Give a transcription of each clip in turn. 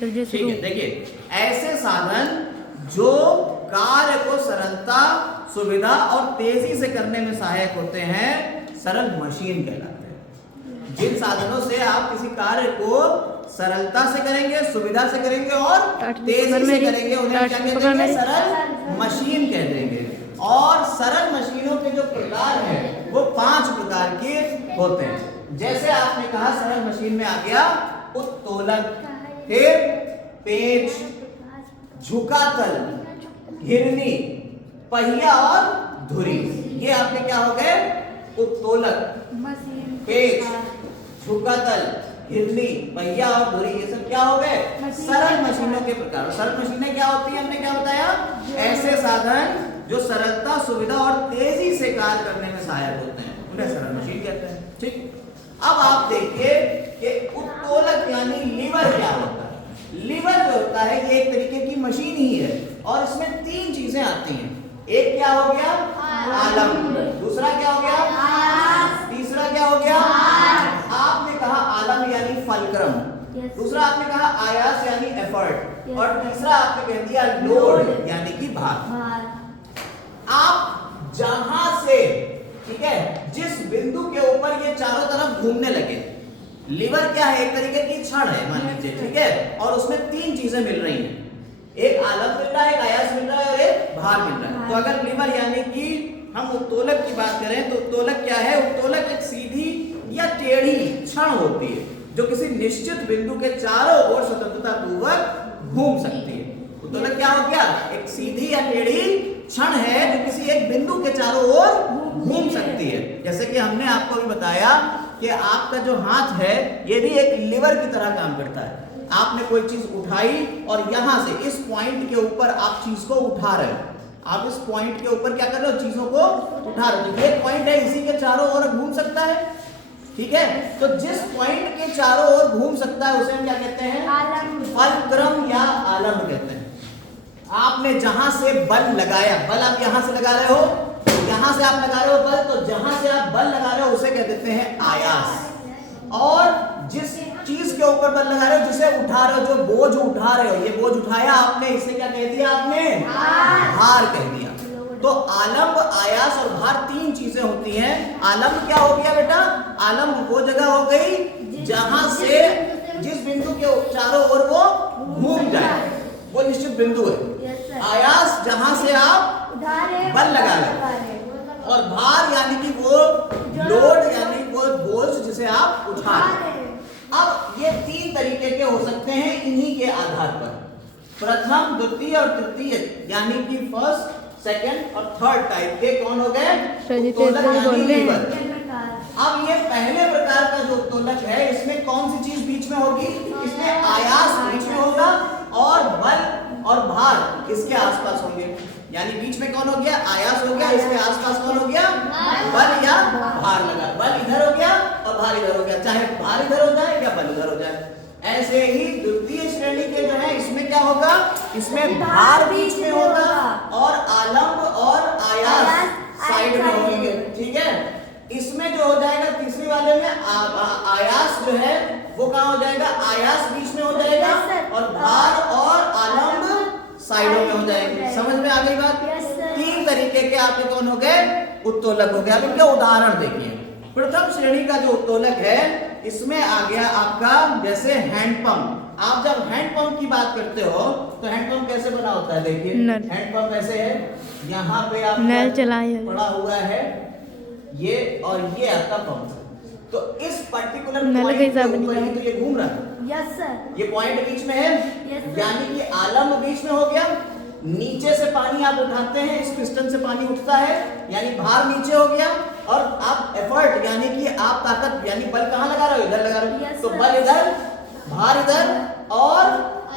ठीक है, देखिए ऐसे साधन जो कार्य को सरलता, सुविधा और तेजी से करने में सहायक होते हैं सरल मशीन कहलाते हैं। जिन साधनों से आप किसी कार्य को सरलता से करेंगे, सुविधा से करेंगे और तेजी से करेंगे उन्हें क्या कहते हैं? सरल मशीन कह देंगे। और सरल मशीनों के जो प्रकार हैं वो 5 प्रकार के होते हैं। जैसे आपने कहा सरल मशीन में आ गया उत्तोलक, फिर पेच, झुकातल, घिरनी, पहिया और धुरी। ये आपके क्या हो गए? उत्तोलक, पेच, झुकातल, घिरनी, पहिया और धुरी। ये सब क्या हो गए? सरल मशीनों के प्रकार। सरल मशीनें क्या होती है? हमने क्या बताया? ऐसे साधन जो सरलता, सुविधा और तेजी से कार्य करने में सहायक होते हैं उन्हें सरल मशीन कहते हैं। ठीक, अब आप देखिए कि उत्तोलक यानी लीवर क्या होता है। लीवर जो होता है ये एक तरीके की मशीन ही है और इसमें 3 चीजें आती हैं। एक क्या हो गया? आलम। दूसरा क्या हो गया? तीसरा क्या हो गया? आपने कहा आलम यानी फलक्रम, दूसरा आपने कहा आयास यानी एफर्ट, और तीसरा आपने कह दिया लोड यानी कि भार। आप जहां से, ठीक है, जिस बिंदु के ऊपर ये चारों तरफ घूमने लगे, लीवर क्या है? एक तरीके की छड़ है मान लीजिए, ठीक है, और उसमें 3 चीजें मिल रही हैं। एक आलम मिल रहा है, एक आयास मिल रहा है और एक भार मिल रहा है। तो अगर लीवर यानी कि हम उत्तोलक की बात करें तो उत्तोलक क्या है? उत्तोलक एक सीधी या टेढ़ी छड़ होती है जो किसी निश्चित बिंदु के चारों ओर स्वतंत्रता पूर्वक घूम सकती है। उत्तोलक क्या हो गया? एक सीधी या टेढ़ी छड़ है जो किसी एक बिंदु के चारों ओर घूम सकती है। जैसे कि हमने आपको भी बताया कि आपका जो हाथ है ये भी एक लीवर की तरह काम करता है। आपने कोई चीज उठाई और यहां से इस पॉइंट के ऊपर आप चीज को उठा रहे हो। आप इस पॉइंट के ऊपर क्या कर रहे हो? चीजों को उठा रहे हो। ये पॉइंट है, इसी के चारों ओर घूम सकता है, ठीक है। तो जिस पॉइंट के चारों ओर घूम सकता है उसे हम क्या कहते हैं? फलक्रम या आलम कहते हैं। आपने जहां से बल लगाया, बल आप यहां से लगा रहे हो, यहां से आप लगा रहे हो बल, तो जहां से आप बल लगा रहे हो उसे कह देते हैं आयास। और जिस चीज के ऊपर बल लगा रहे हो, जिसे उठा रहे हो, जो बोझ उठा रहे हो, ये बोझ उठाया आपने, इसे क्या कह दिया आपने? भार कह दिया। तो आलम्ब, आयास और भार 3 चीजें होती हैं। आलम्ब क्या हो गया बेटा? आलम्ब वो जगह हो गई जहां से जिस बिंदु के चारों ओर वो घूम जाए, वो निश्चित बिंदु है। आयास जहां से आप बल लगा रहे, और भार यानी कि वो लोड यानी वो बोझ जिसे आप उठा रहे। अब ये 3 तरीके के हो सकते हैं इन्हीं के आधार पर। प्रथम, द्वितीय और तृतीय यानी कि फर्स्ट, सेकंड और थर्ड टाइप के कौन हो गए? उत्तोलक यानी लीवर। अब ये पहले प्रकार का जो उत्तोलक है इसमें कौन सी चीज बीच में होगी? इसमें आयास बीच में होगा और बल और भार इसके आसपास होंगे। यानी बीच में कौन हो गया? आयास हो गया, इसके आसपास कौन हो गया? बल या भार लगा। बल इधर हो गया और भार इधर हो गया, चाहे भार इधर हो जाए या बल इधर हो जाए। ऐसे ही द्वितीय श्रेणी के जो है इसमें क्या होगा? इसमें भार बीच में होगा और आलम्ब और आयास साइड में होंगे, ठीक है। इसमें जो हो जाएगा तीसरी वाले में आयास जो है वो कहाँ हो जाएगा? आयास बीच में हो जाएगा और भार और आलम्ब साइडों में हो जाएंगे। समझ में आ गई बात? 3 तरीके के आपके कौन हो गए? उत्तोलक हो गया। अब इनके उदाहरण देखिए। प्रथम श्रेणी का जो उत्तोलक है इसमें आ गया आपका जैसे हैंडपंप। आप जब हैंडपंप की बात करते हो तो हैंडपंप कैसे बना होता है? देखिए हैंडपंप ऐसे है, यहाँ पे आप पड़ा हुआ है ये, और ये आपका पंप। तो इस पर्टिकुलर पॉइंट के ऊपर ही तो ये घूम रहा है। Yes sir. ये पॉइंट बीच में है, यानी कि आलम्ब बीच में हो गया। नीचे से पानी आप उठाते हैं, इस पिस्टन से पानी उठता है, यानी भार नीचे हो गया। और आप एफर्ट यानी कि आप ताकत यानी बल कहाँ लगा रहे हो? इधर लगा रहे हो। तो बल इधर, भार इधर और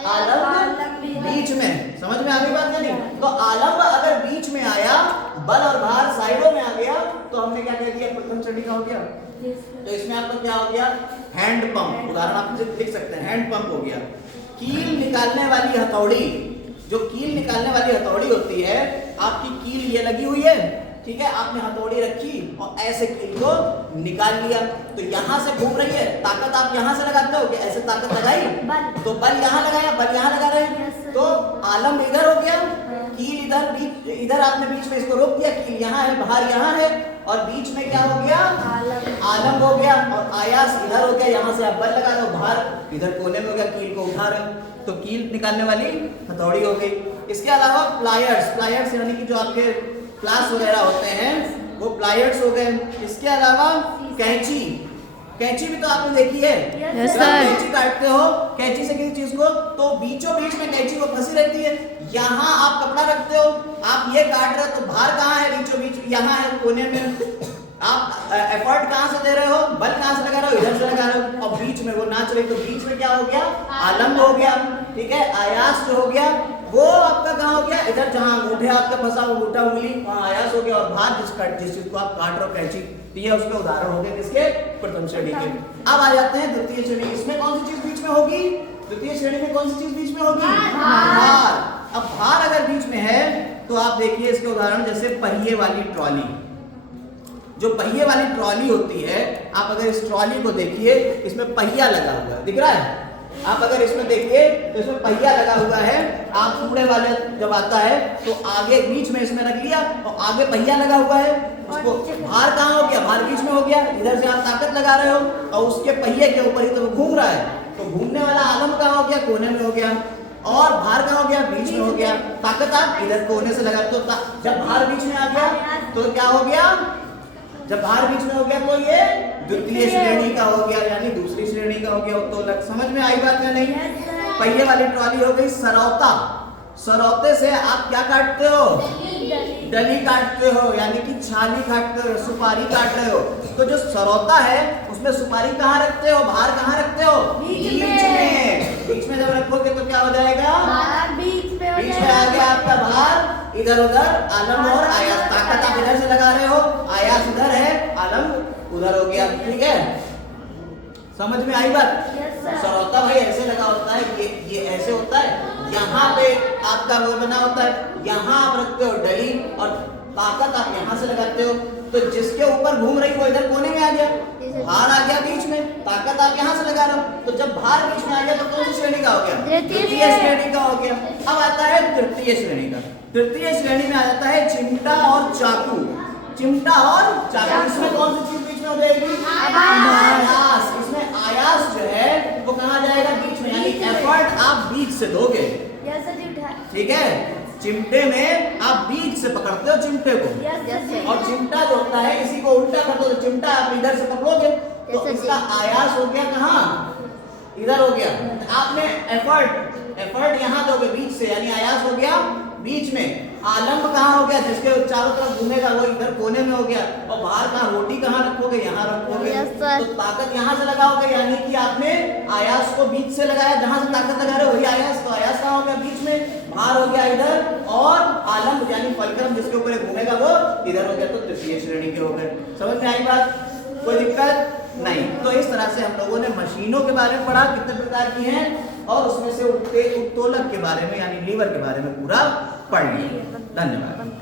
आलम्ब बीच में। समझ में आ गई बात या नहीं? तो आलम्ब अगर बीच में आया, बल और भार साइडों में आ गया, तो हमने क्या कह दिया? प्रथम श्रेणी का हो गया। तो इसमें आपका क्या हो गया? Hand pump. उदाहरण आप लिख सकते हैं, हैंड पंप हो गया। कील निकालने वाली हथौड़ी, जो कील निकालने वाली हथौड़ी होती है, आपकी कील ये लगी हुई है, ठीक है, आपने हथौड़ी रखी और ऐसे कील को निकाल लिया, तो यहाँ से घूम रही है, ताकत आप यहाँ से लगाते हो कि ऐसे ताकत लगाई, तो बल यहाँ लगाया, बल यहाँ लगा रहे हैं, तो आलम इधर हो गया, कील इधर, बीच इधर आपने बीच में इसको रोक दिया, कील यहाँ है, भार यहाँ है, और बीच में क्या हो गया, आलम हो गया, और आयास इधर हो गया, यहाँ से आप बल लगा रहे हो, भार इधर कोने में हो गया, कील को उठा रहे हो, तो कील निकालने वाली हथौड़ी हो गई। इसके अलावा प्लायर्स यानी कि जो आपके प्लास वगैरह होते हैं वो प्लायर्स हो गए। इसके अलावा कैंची भी तो आपने देखी है, जब कैंची काटते हो कैंची से किसी चीज को, तो बीचों बीच में कैंची को फंसी रहती है, यहाँ आप कपड़ा रखते हो, आप ये काट रहे हो तो भार कहाँ है, बीचों बीच यहाँ है कोने में, आप एफर्ट कहाँ से दे रहे हो, बल कहाँ से लगा रहे हो, इधर से लगा रहे हो, और बीच में वो नाच रही, तो बीच में क्या हो गया, आलम हो गया, ठीक है। आयास जो हो गया वो आपका कहाँ हो गया, इधर जहाँ अंगूठे आपका फंसा, वो अंगूठा उंगली वहाँ आयास हो गया, और भार जिस चीज को आप काट रहे हो कैंची, तो ये उसके उदाहरण हो गए किसके, प्रथम श्रेणी के। अब आ जाते हैं द्वितीय श्रेणी, इसमें कौन सी चीज बीच में होगी, द्वितीय श्रेणी में कौन सी चीज बीच में होगी, भार। अब भार अगर बीच में है तो आप देखिए इसके उदाहरण, जैसे पहिए वाली ट्रॉली, जो पहिए वाली ट्रॉली होती है, आप अगर इस ट्रॉली को देखिए, इसमें पहिया लगा हुआ है, दिख रहा है, आप अगर इसमें देखिए तो इसमें पहिया लगा हुआ है, आप कूड़े वाले जब आता है तो आगे बीच में इसमें रख लिया और आगे पहिया लगा हुआ है, उसको भार कहाँ हो गया, भार बीच में हो गया, इधर से आप ताकत लगा रहे हो और उसके पहिए के ऊपर ही तो घूम रहा है, तो घूमने वाला आलम कहाँ हो गया, कोने में हो गया, और भार कहाँ हो गया, बीच में हो गया, ताकत आप इधर कोने से लगा, तो जब भार बीच में आ गया तो क्या हो गया, जब भार बीच में हो गया तो ये द्वितीय श्रेणी का हो गया, यानी दूसरी श्रेणी का हो गया। तो समझ में आई बात या नहीं। पहिए वाली ट्रॉली हो गई सरौता, सरौते से आप क्या काटते हो, डली काटते हो, यानी कि छाली काटते हो, सुपारी काट रहे हो, तो जो सरौता है उसमें सुपारी कहाँ रखते हो, भार कहाँ रखते हो, बीच में जब रखोगे तो क्या हो जाएगा, बीच में आ गया आपका भार, इधर उधर आलम और आयास, ताकत आप इधर से लगा रहे हो, आयास इधर है, आलम उधर हो गया, ठीक है, समझ में आई बात। सरौता भाई ऐसे लगा होता है, ये ऐसे होता है, यहाँ पे आपका वो बना होता है, यहाँ आप रखते हो डली और ताकत आप यहाँ से लगाते हो, तो जिसके ऊपर घूम रही वो इधर कोने में आ गया, भार आ गया बीच में, ताकत आप यहाँ से लगा रहे हो, तो जब भार बीच में आ गया तो कौन सी श्रेणी का हो गया, द्वितीय श्रेणी का हो गया। अब आता है तृतीय श्रेणी का, तृतीय श्रेणी में आ जाता है चिमटा और चाकू, चिमटा और चाकू, इसमें कौन सी चीज बीच में हो जाएगी, आयास, इसमें आयास जो है वो कहाँ जाएगा, बीच में, यानी एफर्ट आप बीच से दोगे, ठीक है, चिमटे में आप बीच से पकड़ते हो चिमटे को, और चिमटा जो होता है इसी को उल्टा कर दो तो चिमटा आप इधर से पकड़ोगे, तो इसका आयास हो गया कहाँ, इधर हो गया, आपने एफर्ट यहाँ दोगे बीच से, यानी आयास हो गया बीच में, आलम कहाँ हो गया, जिसके चारों तरफ घूमेगा वो इधर कोने में हो गया, और बाहर कहाँ, रोटी कहाँ रखोगे, यहाँ रखोगे, तो ताकत यहाँ से लगाओगे, यानी कि आपने आयास को बीच से लगाया, जहां से ताकत लगा रहे हो वही आयास, तो आयास कहाँ हो गया, बीच में, भार हो गया इधर, और आलम यानी फलक्रम जिसके ऊपर घूमेगा वो इधर हो गया, तो तृतीय श्रेणी के हो गए। समझ में आई बात, कोई दिक्कत नहीं। तो इस तरह से हम लोगों ने मशीनों के बारे में पढ़ा, कितने प्रकार की हैं, और उसमें से उत्तोलक के बारे में यानी लीवर के बारे में पूरा पढ़ लिया। धन्यवाद।